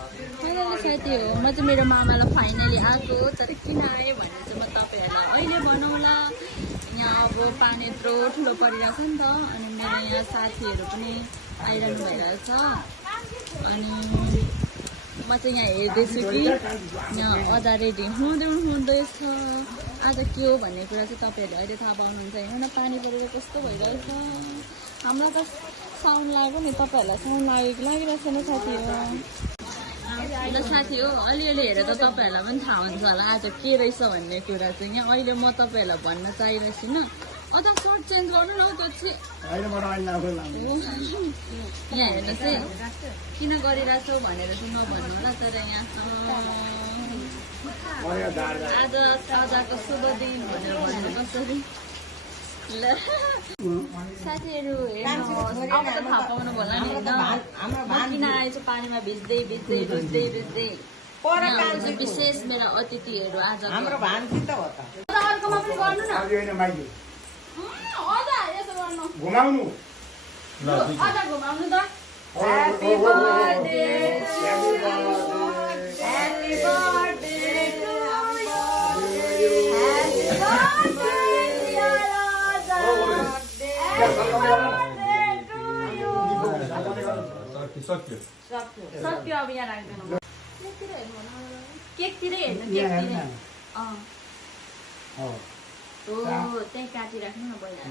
साथी हो म चाहिँ मेरो मामालाई फाइनली आएको तर किन आयो भने चाहिँ म तपाईँहरूलाई अहिले भनौँला। यहाँ अब पानी यत्रो ठुलो परिरहेछ नि त अनि मेरो यहाँ साथीहरू पनि आइरहनु भइरहेछ अनि म चाहिँ यहाँ हेर्दैछु कि यहाँ अझ रेडी हुँदैछ। आज के हो भन्ने कुरा चाहिँ तपाईँहरूले अहिले थाहा पाउनुहुन्छ होइन। पानी परेको कस्तो भइरहेछ हामीलाई त साउन्ड लाग्यो नि तपाईँहरूलाई साउन्ड लागिरहेछ न साथी हो। अन्त साथी हो अलिअलि हेरेर त तपाईँहरूलाई पनि थाहा हुन्छ होला आज के रहेछ भन्ने कुरा चाहिँ। यहाँ अहिले म तपाईँहरूलाई भन्न चाहिरहेछु न अझ सर्ट चेन्ज गर्नु न हौ त्यो चाहिँ यहाँ हेर्नु चाहिँ किन गरिरहेछौ भनेर चाहिँ नभन्नु होला तर यहाँ आज अझको शुभ दिन भनेर भन्नु कसरी ल साथीहरू हेर्नुहोस् अब त थाहा पाउनु होला नि होइन किन आएछु पानीमा भिज्दै विशेष मेरा अतिथिहरू आज अर्कोमा पनि गर्नु न घुमाउनु अझ घुमाउनु त happy birthday happy birthday to you happy birthday सक्यो अब यहाँ राख्दैन केकतिर हेर्नु केकतिर त्यही काटिराख्नु न पहिला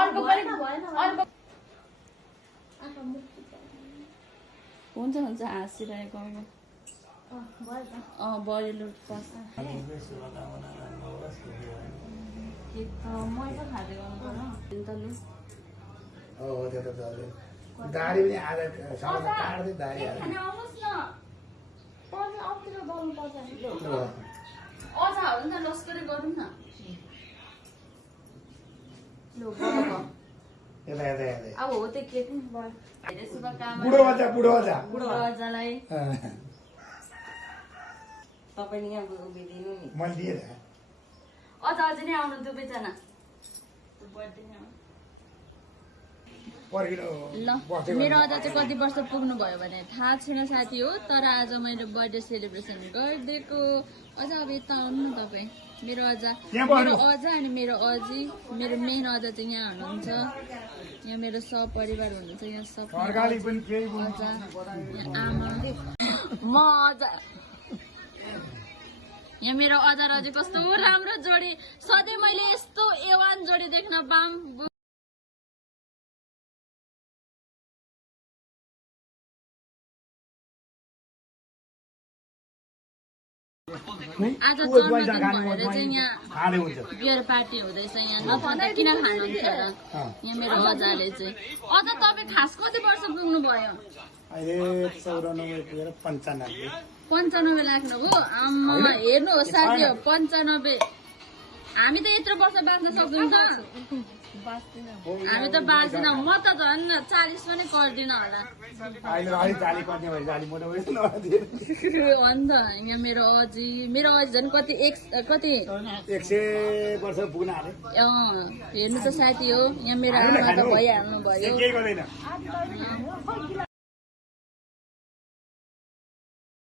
अर्को पनि हुन्छ हाँसिरहेको भयो लुट पर्छ मैले खाँदै गर्नु पर्यो दारी पनि आज काट्दै दारी आउनुहोस् न अप्ठ्यारो गर्नु पर्छ अझ हो नि त लस्करै गरौँ न अब हो त्यो केक नि धेरै शुभकामना बुढो बच्चालाई तपाईँले यहाँ उभिदिनु नि मैले दिएँ अझ नै आउनु दुवैजना ल मेरो अझ चाहिँ कति वर्ष पुग्नु भयो भने थाहा छैन साथी हो तर आज मैले बर्थडे सेलिब्रेसन गरिदिएको अझ अब यता आउनु न तपाईँ मेरो अझ अनि मेरो अझी मेरो मेन अझ चाहिँ यहाँ हुनुहुन्छ यहाँ मेरो सपरिवार हुनुहुन्छ यहाँ सब आमा म अझ यहाँ मेरो अझर अझै कस्तो राम्रो जोडी सधैँ मैले यस्तो एवान जोडी देख्न पाऊँ। आज जन्मदिन भनेर चाहिँ यहाँ बियर पार्टी हुँदैछ यहाँ नखाँदा किन खानुहुन्छ र यहाँ मेरो अजाले चाहिँ अझ तपाईँ खास कति वर्ष पुग्नु भयो 95 लाग्नुभयो आमा हेर्नुहोस् साथी हो 95 हामी त यत्रो वर्ष बाँच्न सक्छौँ त हामी त बाँच्दैन म त झन् 40 पनि गर्दिन होला अन्त यहाँ मेरो अझी झन् कति 100 वर्ष पुग्न आले हेर्नु त साथी हो यहाँ मेरो आमा त भइहाल्नु भयो